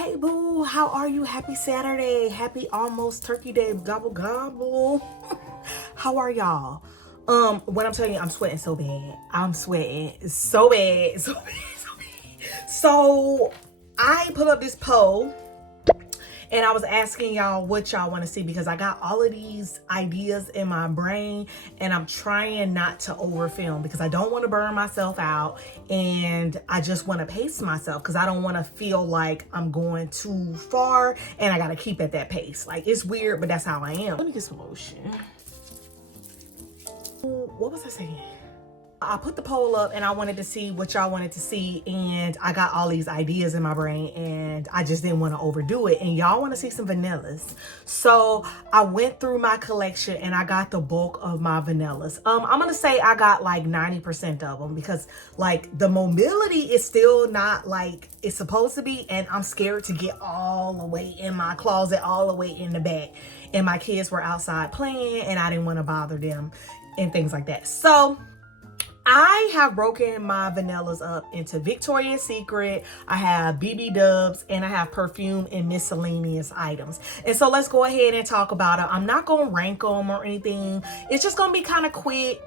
Hey boo, how are you? Happy Saturday. Happy almost turkey day. Gobble gobble. How are y'all? When I'm telling you, I'm sweating so bad. I'm sweating so bad. So bad. So bad. So I put up this poll and I was asking y'all what y'all want to see because I got all of these ideas in my brain and I'm trying not to overfilm because I don't want to burn myself out and I just want to pace myself because I don't want to feel like I'm going too far and I got to keep at that pace. Like, it's weird, but that's how I am. Let me get some lotion. What was I saying? I put the poll up and I wanted to see what y'all wanted to see, and I got all these ideas in my brain and I just didn't want to overdo it, and y'all want to see some vanillas. So I went through my collection and I got the bulk of my vanillas. I'm gonna say I got like 90% of them because like the mobility is still not like it's supposed to be, and I'm scared to get all the way in my closet, all the way in the back, and my kids were outside playing and I didn't want to bother them and things like that. So I have broken my vanillas up into Victoria's Secret, I have BBWs, and I have Perfume and miscellaneous items. And so let's go ahead and talk about it. I'm not going to rank them or anything. It's just going to be kind of quick.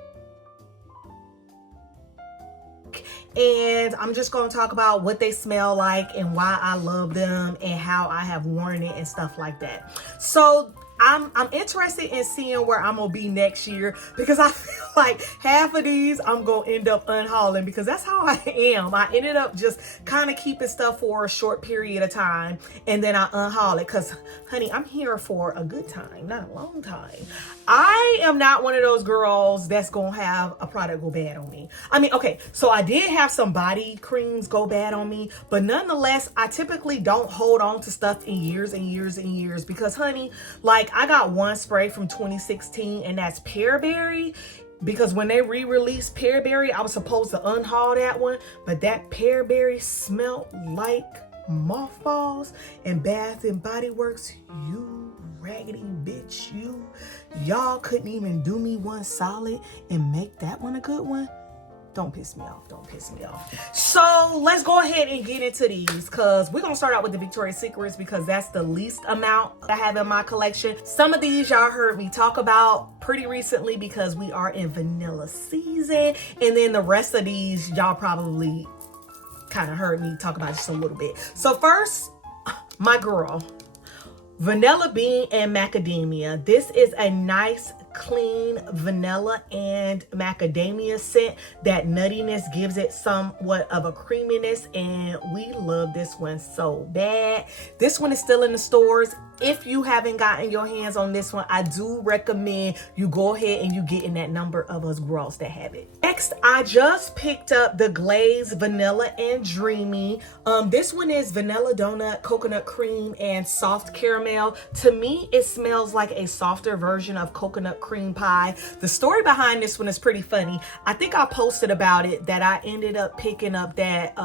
And I'm just going to talk about what they smell like and why I love them and how I have worn it and stuff like that. So I'm interested in seeing where I'm gonna be next year because I feel like half of these I'm gonna end up unhauling because that's how I am. I ended up just kind of keeping stuff for a short period of time and then I unhaul it because, honey, I'm here for a good time, not a long time. I am not one of those girls that's gonna have a product go bad on me. I mean, okay, so I did have some body creams go bad on me, but nonetheless, I typically don't hold on to stuff in years and years and years because, honey, like I got one spray from 2016 and that's Pearberry, because when they re-released Pearberry, I was supposed to unhaul that one, but that Pearberry smelled like mothballs, and Bath and Body Works, you raggedy bitch, y'all couldn't even do me one solid and make that one a good one. Don't piss me off. Don't piss me off. So let's go ahead and get into these because we're going to start out with the Victoria's Secrets because that's the least amount I have in my collection. Some of these y'all heard me talk about pretty recently because we are in vanilla season. And then the rest of these y'all probably kind of heard me talk about just a little bit. So first, my girl, Vanilla Bean and Macadamia. This is a nice clean vanilla and macadamia scent. That nuttiness gives it somewhat of a creaminess, and we love this one so bad. This one is still in the stores. If you haven't gotten your hands on this one, I do recommend you go ahead and you get in that number of us girls that have it. Next, I just picked up the Glaze Vanilla and Dreamy. This one is vanilla donut, coconut cream, and soft caramel. To me, it smells like a softer version of coconut cream pie. The story behind this one is pretty funny. I think I posted about it that I ended up picking up that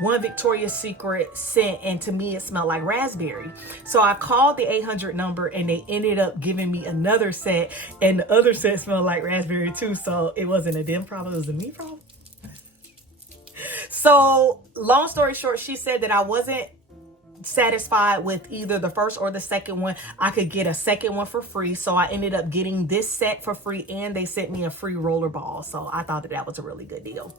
one Victoria's Secret scent, and to me it smelled like raspberry. So I called the 800 number and they ended up giving me another set, and the other set smelled like raspberry too. So it wasn't a them problem, it was a me problem. So long story short, she said that I wasn't satisfied with either the first or the second one. I could get a second one for free, so I ended up getting this set for free, and they sent me a free roller ball, so I thought that that was a really good deal.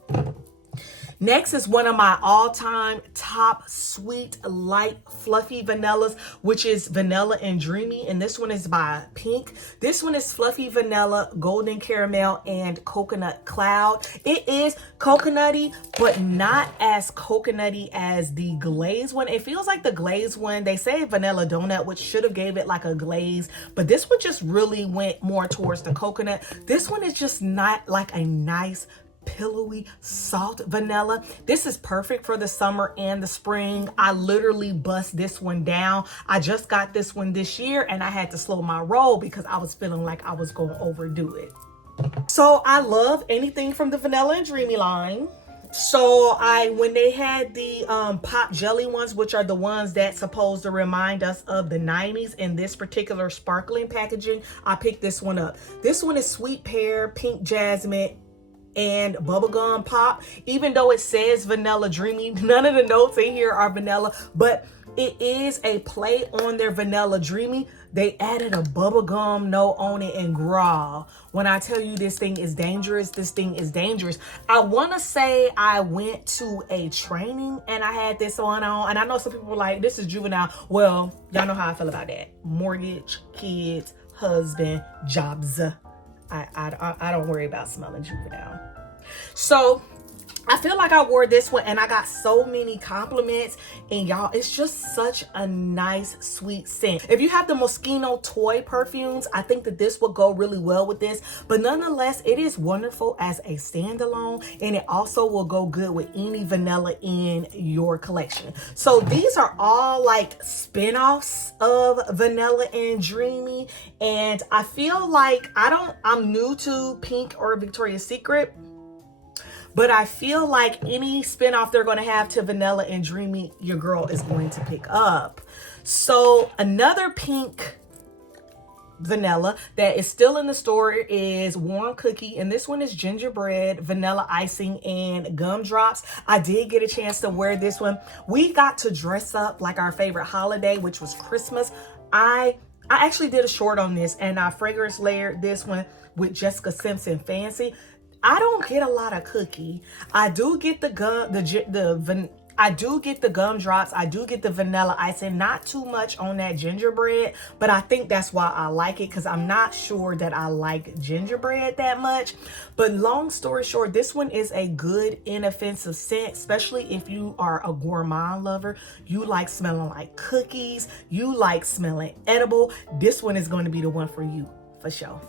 Next is one of my all-time top sweet, light, fluffy vanillas, which is Vanilla and Dreamy. And this one is by Pink. This one is fluffy vanilla, golden caramel, and coconut cloud. It is coconutty, but not as coconutty as the glaze one. It feels like the glaze one, they say vanilla donut, which should have gave it like a glaze, but this one just really went more towards the coconut. This one is just not like a nice, pillowy, soft vanilla. This is perfect for the summer and the spring. I literally bust this one down. I just got this one this year and I had to slow my roll because I was feeling like I was going to overdo it. So I love anything from the Vanilla and Dreamy line. So when they had the pop jelly ones, which are the ones that's supposed to remind us of the 90s in this particular sparkling packaging, I picked this one up. This one is sweet pear, pink jasmine, and bubblegum pop. Even though it says Vanilla Dreamy, none of the notes in here are vanilla, but it is a play on their Vanilla Dreamy. They added a bubblegum note on it, and girl, when I tell you this thing is dangerous, this thing is dangerous. I want to say I went to a training and I had this one on, and I know some people were like, this is juvenile. Well, y'all know how I feel about that. Mortgage, kids, husband, jobs. I don't worry about smelling juvenile. So I feel like I wore this one and I got so many compliments, and y'all, it's just such a nice sweet scent. If you have the Moschino toy perfumes, I think that this will go really well with this, but nonetheless, it is wonderful as a standalone, and it also will go good with any vanilla in your collection. So these are all like spin-offs of Vanilla and Dreamy, and I feel like I'm new to Pink or Victoria's Secret, but I feel like any spinoff they're going to have to Vanilla and Dreamy, your girl is going to pick up. So another pink vanilla that is still in the store is Warm Cookie, and this one is gingerbread, vanilla icing, and gumdrops. I did get a chance to wear this one. We got to dress up like our favorite holiday, which was Christmas. I actually did a short on this, and I fragrance layered this one with Jessica Simpson Fancy. I don't get a lot of cookie. I do get the I do get the gumdrops. I do get the vanilla icing. Not too much on that gingerbread, but I think that's why I like it, because I'm not sure that I like gingerbread that much. But long story short, this one is a good inoffensive scent, especially if you are a gourmand lover. You like smelling like cookies. You like smelling edible. This one is going to be the one for you, for sure.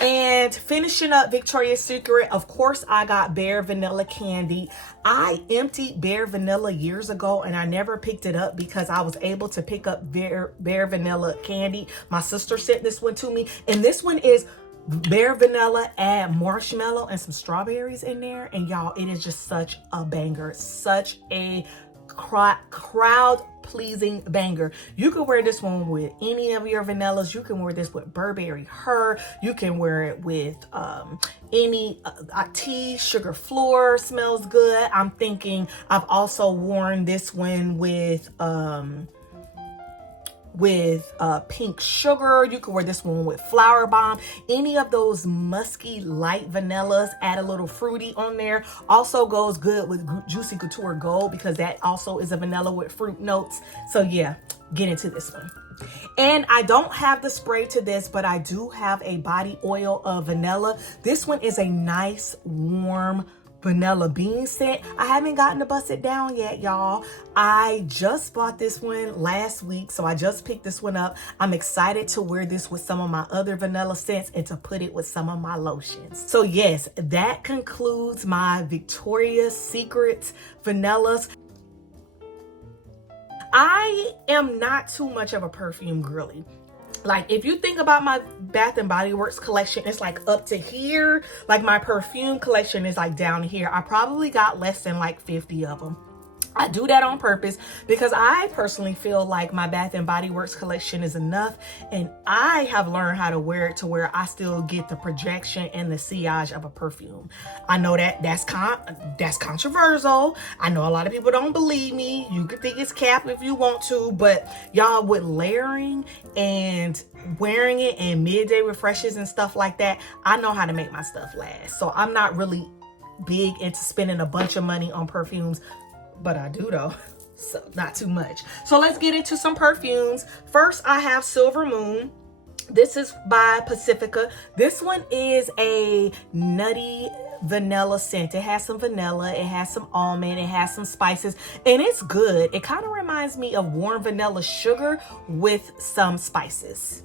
And finishing up Victoria's Secret, of course, I got Bare Vanilla Candy. I emptied Bare Vanilla years ago and I never picked it up because I was able to pick up Bare Vanilla Candy. My sister sent this one to me, and this one is Bare Vanilla, add marshmallow and some strawberries in there. And y'all, it is just such a banger, such a crowd pleasing banger. You can wear this one with any of your vanillas. You can wear this with Burberry Her. You can wear it with any tea. Sugar Floor smells good. I'm thinking I've also worn this one with Pink Sugar. You can wear this one with Flower Bomb. Any of those musky light vanillas, add a little fruity on there. Also goes good with Juicy Couture Gold, because that also is a vanilla with fruit notes. So yeah, get into this one. And I don't have the spray to this, but I do have a body oil of vanilla. This one is a nice warm vanilla bean scent. I haven't gotten to bust it down yet, y'all. I just bought this one last week, so I just picked this one up. I'm excited to wear this with some of my other vanilla scents and to put it with some of my lotions. So yes, that concludes my Victoria's Secret vanillas. I am not too much of a perfume girly. Like, if you think about my Bath and Body Works collection, it's like up to here. Like, my perfume collection is like down here. I probably got less than like 50 of them. I do that on purpose because I personally feel like my Bath and Body Works collection is enough, and I have learned how to wear it to where I still get the projection and the sillage of a perfume. I know that's controversial. I know a lot of people don't believe me. You could think it's cap if you want to, but y'all, with layering and wearing it and midday refreshes and stuff like that, I know how to make my stuff last. So I'm not really big into spending a bunch of money on perfumes, but I do though, so not too much. So let's get into some perfumes. First, I have Silver Moon. This is by Pacifica. This one is a nutty vanilla scent. It has some vanilla, it has some almond, it has some spices, and it's good. It kind of reminds me of warm vanilla sugar with some spices.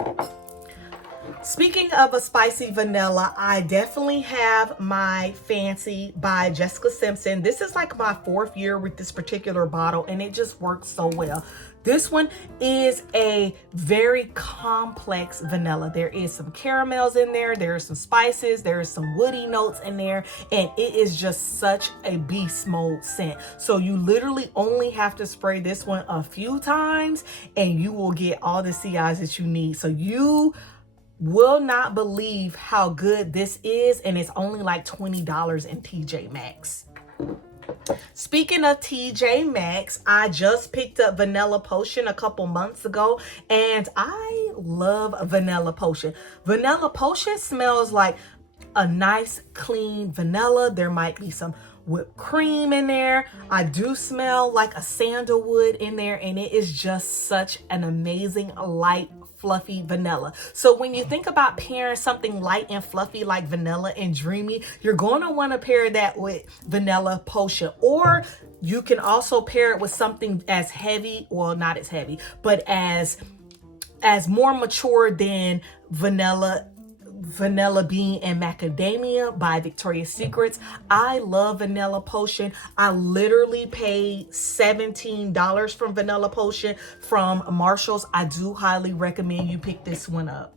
Speaking of a spicy vanilla, I definitely have my Fancy by Jessica Simpson. This is like my 4th year with this particular bottle, and it just works so well. This one is a very complex vanilla. There is some caramels in there, there are some spices, there is some woody notes in there, and it is just such a beast mode scent. So you literally only have to spray this one a few times and you will get all the CIs that you need. So you will not believe how good this is, and it's only like $20 in TJ Maxx. Speaking of TJ Maxx, I just picked up Vanilla Potion a couple months ago, and I love Vanilla Potion. Vanilla Potion smells like a nice clean vanilla. There might be some whipped cream in there. I do smell like a sandalwood in there, and it is just such an amazing light fluffy vanilla. So when you think about pairing something light and fluffy like vanilla and dreamy, you're going to want to pair that with Vanilla Potion. Or you can also pair it with something as heavy, well, not as heavy, but as more mature than Vanilla Bean and Macadamia by Victoria's Secrets. I love Vanilla Potion. I literally paid $17 from Vanilla Potion from Marshall's. I do highly recommend you pick this one up.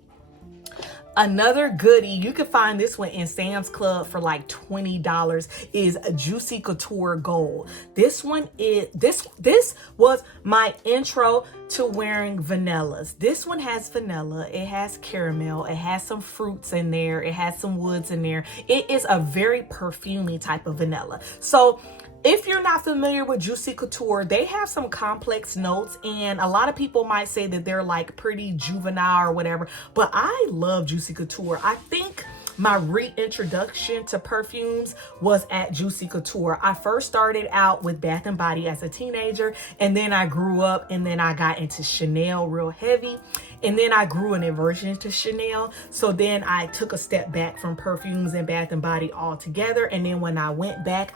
Another goodie, you can find this one in Sam's Club for like $20, is Juicy Couture Gold. This one is, this was my intro to wearing vanillas. This one has vanilla, it has caramel, it has some fruits in there, it has some woods in there. It is a very perfumey type of vanilla. So if you're not familiar with Juicy Couture, they have some complex notes, and a lot of people might say that they're like pretty juvenile or whatever, but I love Juicy Couture. I think my reintroduction to perfumes was at Juicy Couture. I first started out with Bath and Body as a teenager, and then I grew up, and then I got into Chanel real heavy, and then I grew an aversion to Chanel. So then I took a step back from perfumes and Bath and Body altogether. And then when I went back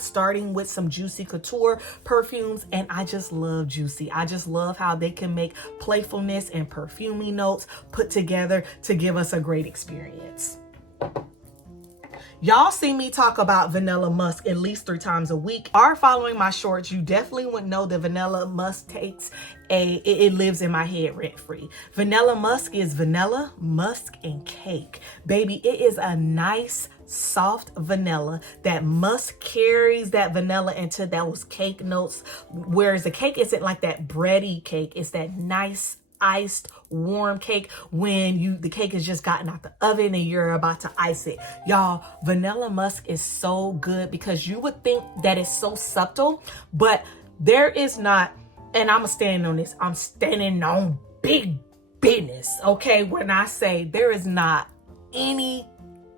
starting with some Juicy Couture perfumes, and I just love Juicy. I just love how they can make playfulness and perfumey notes put together to give us a great experience. Y'all see me talk about Vanilla Musk at least 3 times a week. Are following my shorts, you definitely would know that Vanilla Musk takes it lives in my head rent free. Vanilla Musk is vanilla, musk, and cake. Baby, it is a nice soft vanilla that musk carries that vanilla into those cake notes, whereas the cake isn't like that bready cake. It's that nice iced warm cake when the cake has just gotten out the oven and you're about to ice it. Y'all, Vanilla Musk is so good because you would think that it's so subtle, but there is not, and I'm standing on this, I'm standing on big business, okay, when I say there is not any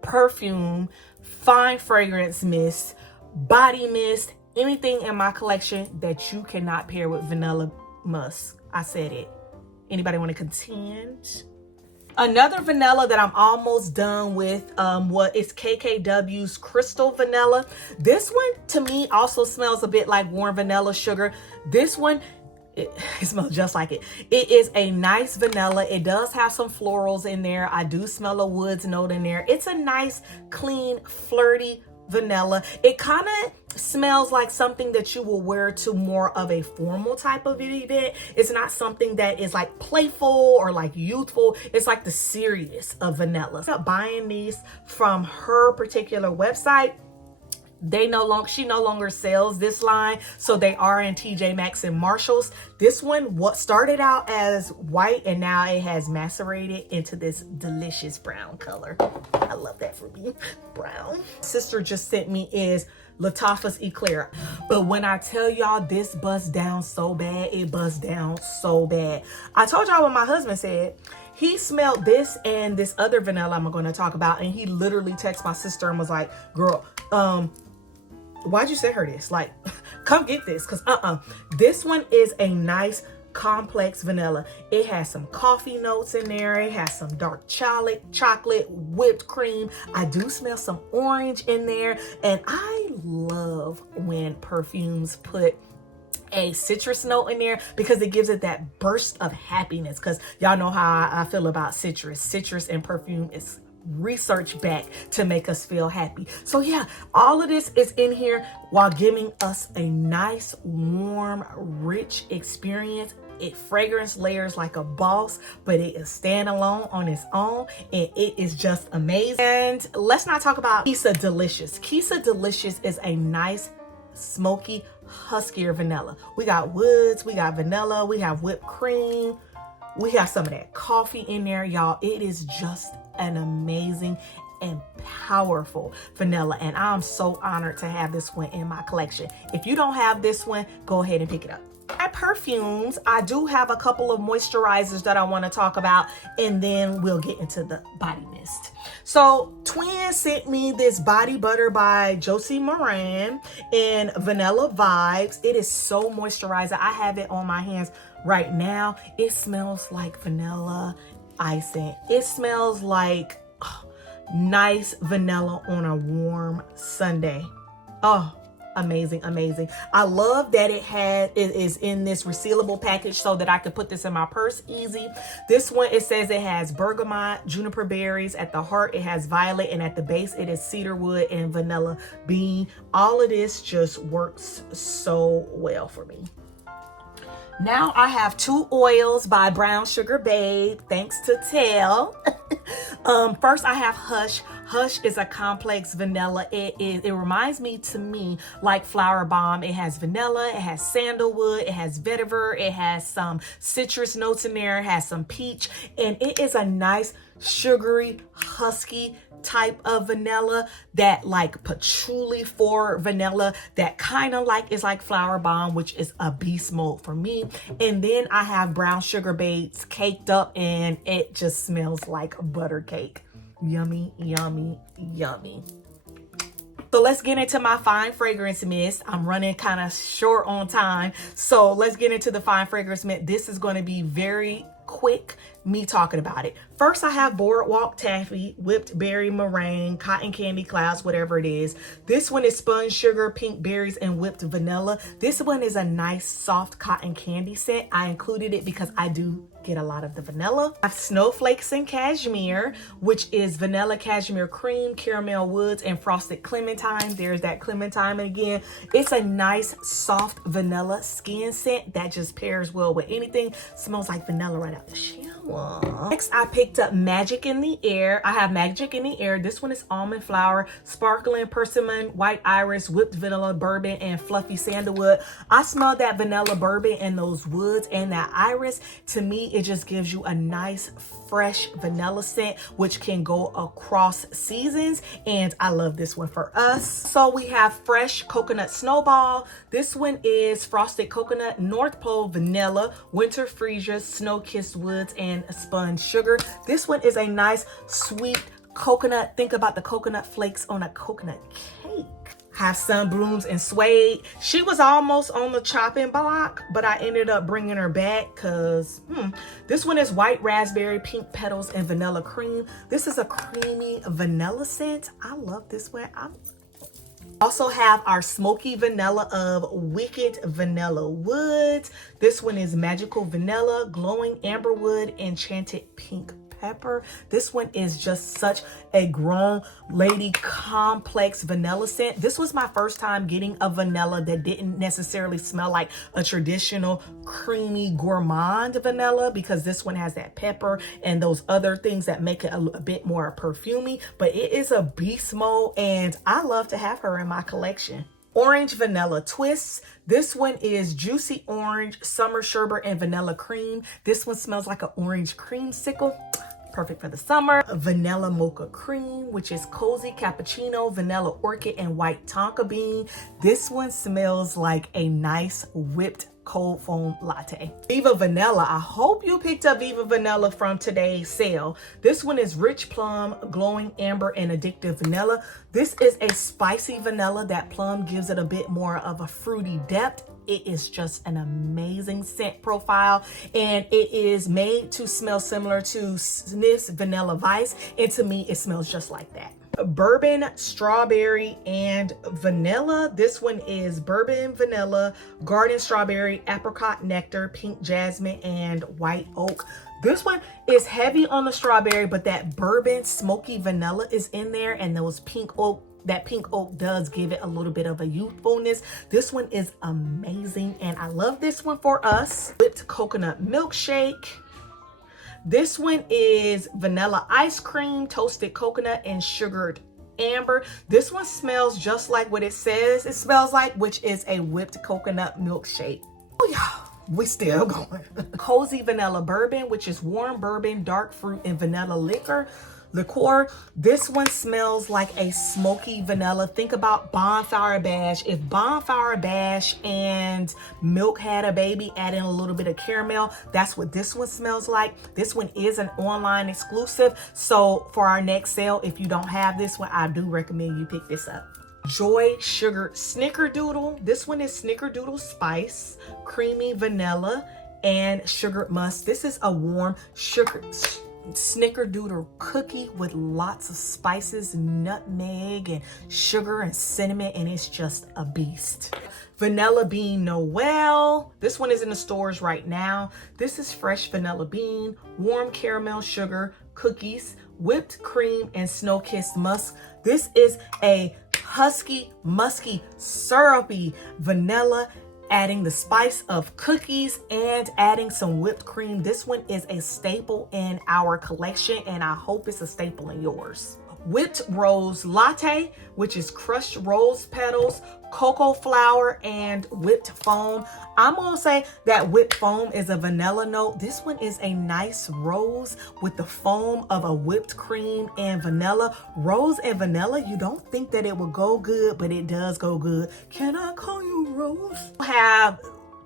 perfume, fine fragrance mist, body mist, anything in my collection that you cannot pair with Vanilla Musk. I said it. Anybody want to contend? Another vanilla that I'm almost done with is KKW's Crystal Vanilla. This one to me also smells a bit like warm vanilla sugar. This one, it smells just like it. It is a nice vanilla. It does have some florals in there. I do smell a woods note in there. It's a nice, clean, flirty vanilla. It kind of smells like something that you will wear to more of a formal type of event. It's not something that is like playful or like youthful. It's like the serious of vanilla. I'm buying these from her particular website. She no longer sells this line, so they are in TJ Maxx and Marshall's. This one, what started out as white, and now it has macerated into this delicious brown color. I love that for me, brown. Sister just sent me is Lattafa's Eclair, but when I tell y'all this buzzed down so bad, it buzzed down so bad. I told y'all what my husband said. He smelled this and this other vanilla I'm going to talk about, and he literally texted my sister and was like, girl, why'd you send her this? Like, come get this, because this one is a nice complex vanilla. It has some coffee notes in there. It has some dark chocolate, whipped cream. I do smell some orange in there, and I love when perfumes put a citrus note in there because it gives it that burst of happiness, because y'all know how I feel about citrus and perfume is research back to make us feel happy. So yeah, all of this is in here while giving us a nice, warm, rich experience. It fragrance layers like a boss, but it is standalone on its own, and it is just amazing. And let's not talk about Kisa Delicious. Kisa Delicious is a nice, smoky, huskier vanilla. We got woods, we got vanilla, we have whipped cream, we have some of that coffee in there, y'all. It is just an amazing and powerful vanilla, and I'm so honored to have this one in my collection. If you don't have this one, go ahead and pick it up. At Perfumes, I do have a couple of moisturizers that I want to talk about, and then we'll get into the body mist. So Twin sent me this body butter by Josie Moran in Vanilla Vibes. It is so moisturizing. I have it on my hands right now. It smells like vanilla icing. It smells like nice vanilla on a warm Sunday. Oh, amazing, amazing. I love that it is in this resealable package so that I could put this in my purse easy. This one, it says it has bergamot, juniper berries. At the heart, it has violet, and at the base, it is cedarwood and vanilla bean. All of this just works so well for me. Now I have 2 oils by Brown Sugar Babe, thanks to Tell. First I have Hush. Hush is a complex vanilla. It reminds me like Flower Bomb. It has vanilla, it has sandalwood, it has vetiver, it has some citrus notes in there, it has some peach, and it is a nice sugary, husky type of vanilla, that like patchouli for vanilla, that kind of like is like Flower Bomb, which is a beast mode for me. And then I have Brown Sugar Babe's Caked Up, and it just smells like butter cake. Yummy, yummy, yummy. So let's get into my fine fragrance mist. I'm running kind of short on time, so let's get into the fine fragrance mist. This is going to be very quick, me talking about it. First, I have Boardwalk Taffy, Whipped Berry Meringue, Cotton Candy Clouds, whatever it is. This one is Spun Sugar, Pink Berries, and Whipped Vanilla. This one is a nice, soft cotton candy scent. I included it because I do get a lot of the vanilla. I have Snowflakes and Cashmere, which is vanilla cashmere cream, caramel woods, and frosted clementine. There's that clementine again. It's a nice, soft vanilla skin scent that just pairs well with anything. Smells like vanilla right out the shower. Next, I picked up Magic in the Air. I have Magic in the Air. This one is almond flower, sparkling persimmon, white iris, whipped vanilla, bourbon, and fluffy sandalwood. I smell that vanilla bourbon and those woods and that iris. To me, it just gives you a nice, fresh vanilla scent, which can go across seasons, and I love this one for us. So we have Fresh Coconut Snowball. This one is frosted coconut, North Pole vanilla, winter freesia, snow-kissed woods, and spun sugar. This one is a nice, sweet coconut. Think about the coconut flakes on a coconut cake. Have Sun Blooms and Suede. She was almost on the chopping block, but I ended up bringing her back because this one is white raspberry, pink petals, and vanilla cream. This is a creamy vanilla scent. I love this one. Also have our smoky vanilla of Wicked Vanilla Woods. This one is Magical Vanilla, Glowing Amberwood, Enchanted Pink Pepper. This one is just such a grown lady complex vanilla scent. This was my first time getting a vanilla that didn't necessarily smell like a traditional creamy gourmand vanilla, because this one has that pepper and those other things that make it a bit more perfumey, but it is a beast mode, and I love to have her in my collection. Orange Vanilla Twists. This one is Juicy Orange, Summer Sherbet, and Vanilla Cream. This one smells like an orange creamsicle. Perfect for the summer. Vanilla Mocha Cream, which is Cozy Cappuccino, Vanilla Orchid, and White Tonka Bean. This one smells like a nice whipped cold foam latte. Viva Vanilla. I hope you picked up Viva Vanilla from today's sale. This one is Rich Plum, Glowing Amber, and Addictive Vanilla. This is a spicy vanilla. That plum gives it a bit more of a fruity depth. It is just an amazing scent profile, and it is made to smell similar to Sniff's Vanilla Vice, and to me it smells just like that. Bourbon, Strawberry, and Vanilla. This one is Bourbon Vanilla, Garden Strawberry, Apricot Nectar, Pink Jasmine, and White Oak. This one is heavy on the strawberry, but that bourbon smoky vanilla is in there, and those pink oak, that pink oak does give it a little bit of a youthfulness. This one is amazing, and I love this one for us. Whipped Coconut Milkshake. This one is Vanilla Ice Cream, Toasted Coconut, and Sugared Amber. This one smells just like what it says it smells like, which is a whipped coconut milkshake. Oh yeah, we still going. Cozy Vanilla Bourbon, which is warm bourbon, dark fruit, and vanilla liquor. liqueur. This one smells like a smoky vanilla. Think about Bonfire Bash. If Bonfire Bash and Milk had a baby, adding a little bit of caramel, that's what this one smells like. This one is an online exclusive. So for our next sale, if you don't have this one, I do recommend you pick this up. Joy Sugar Snickerdoodle. This one is Snickerdoodle Spice, Creamy Vanilla, and Sugar Musk. This is a warm sugar snickerdoodle cookie with lots of spices, nutmeg and sugar and cinnamon, and it's just a beast. Vanilla Bean Noel. This one is in the stores right now. This is fresh vanilla bean, warm caramel sugar, cookies, whipped cream, and snow-kissed musk. This is a husky, musky, syrupy vanilla, adding the spice of cookies and adding some whipped cream. This one is a staple in our collection, and I hope it's a staple in yours. Whipped Rose Latte, which is crushed rose petals, cocoa flour, and whipped foam. I'm gonna say that whipped foam is a vanilla note. This one is a nice rose with the foam of a whipped cream and vanilla. Rose and vanilla, you don't think that it will go good, but it does go good. Can I call you Rose? I have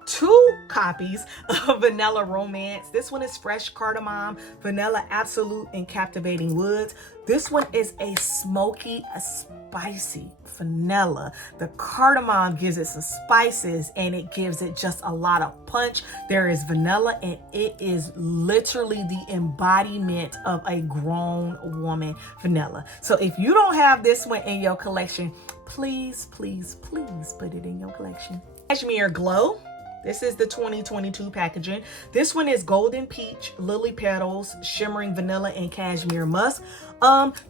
2 copies of Vanilla Romance. This one is fresh cardamom, vanilla absolute, and captivating woods. This one is a smoky, a spicy vanilla. The cardamom gives it some spices and it gives it just a lot of punch. There is vanilla, and it is literally the embodiment of a grown woman vanilla. So if you don't have this one in your collection, please, please, please put it in your collection. Cashmere Glow. This is the 2022 packaging. This one is golden peach, lily petals, shimmering vanilla, and cashmere musk.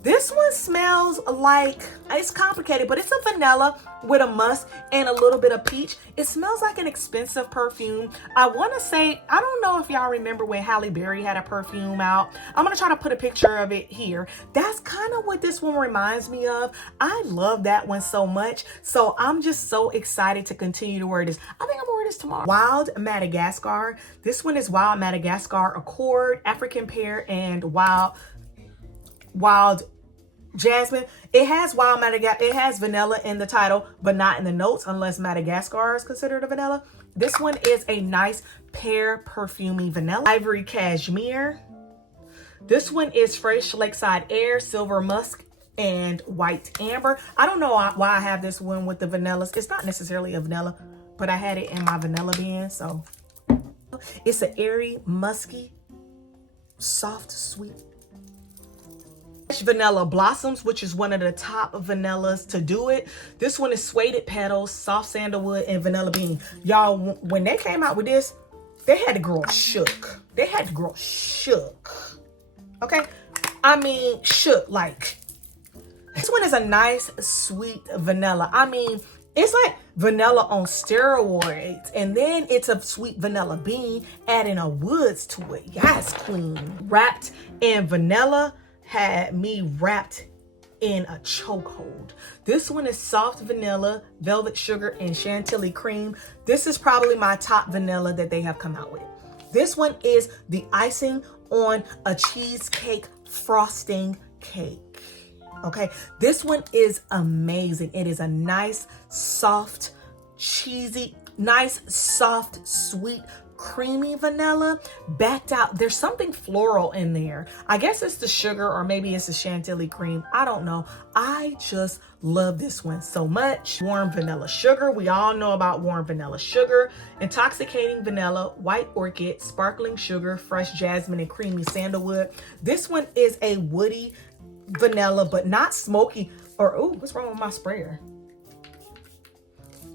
This one smells like, it's complicated, but it's a vanilla with a musk and a little bit of peach. It smells like an expensive perfume. I want to say, I don't know if y'all remember when Halle Berry had a perfume out. I'm going to try to put a picture of it here. That's kind of what this one reminds me of. I love that one so much. So I'm just so excited to continue to wear this. I think I'm going to wear this tomorrow. Wild Madagascar. This one is Wild Madagascar Accord, African Pear, and Wild Jasmine. It has Wild Madagascar. It has vanilla in the title, but not in the notes, unless Madagascar is considered a vanilla. This one is a nice pear perfumey vanilla. Ivory Cashmere. This one is fresh Lakeside Air, Silver Musk, and White Amber. I don't know why I have this one with the vanillas. It's not necessarily a vanilla, but I had it in my vanilla bin, so. It's an airy, musky, soft, sweet. Vanilla Blossoms, which is one of the top vanillas to do it. This one is Suede Petals, Soft Sandalwood, and Vanilla Bean. Y'all, when they came out with this, they had the girl shook. They had the girl shook. Okay? I mean, shook. Like, this one is a nice, sweet vanilla. I mean, it's like vanilla on steroids, and then it's a sweet vanilla bean, adding a woods to it. Yes, queen. Wrapped in vanilla had me wrapped in a chokehold. This one is soft vanilla, velvet sugar, and chantilly cream. This is probably my top vanilla that they have come out with. This one is the icing on a cheesecake frosting cake. Okay, this one is amazing. It is a nice, soft, cheesy, nice, soft, sweet, creamy vanilla backed out. There's something floral in there. I guess it's the sugar, or maybe it's the chantilly cream. I don't know. I just love this one so much. Warm vanilla sugar. We all know about warm vanilla sugar. Intoxicating vanilla, white orchid, sparkling sugar, fresh jasmine, and creamy sandalwood. This one is a woody vanilla, but not smoky, or oh, what's wrong with my sprayer?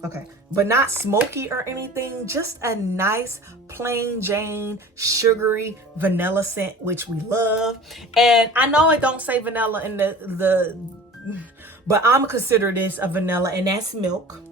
Okay, but not smoky or anything, just a nice plain Jane sugary vanilla scent, which we love. And I know it don't say vanilla in the but I'm gonna consider this a vanilla, and that's Milk.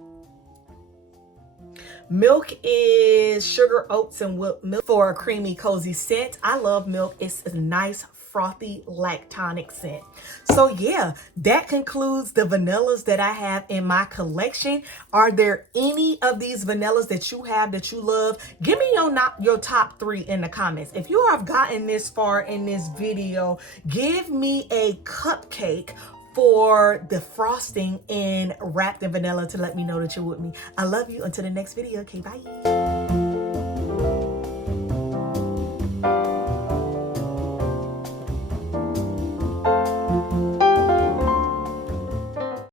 Milk is sugar, oats, and whipped milk for a creamy, cozy scent. I love Milk. It's a nice, frothy lactonic scent. So yeah, that concludes the vanillas that I have in my collection. Are there any of these vanillas that you have that you love? Give me your top 3 in the comments. If you have gotten this far in this video, give me a cupcake for the frosting and wrapped in vanilla to let me know that you're with me. I love you. Until the next video. Okay, bye.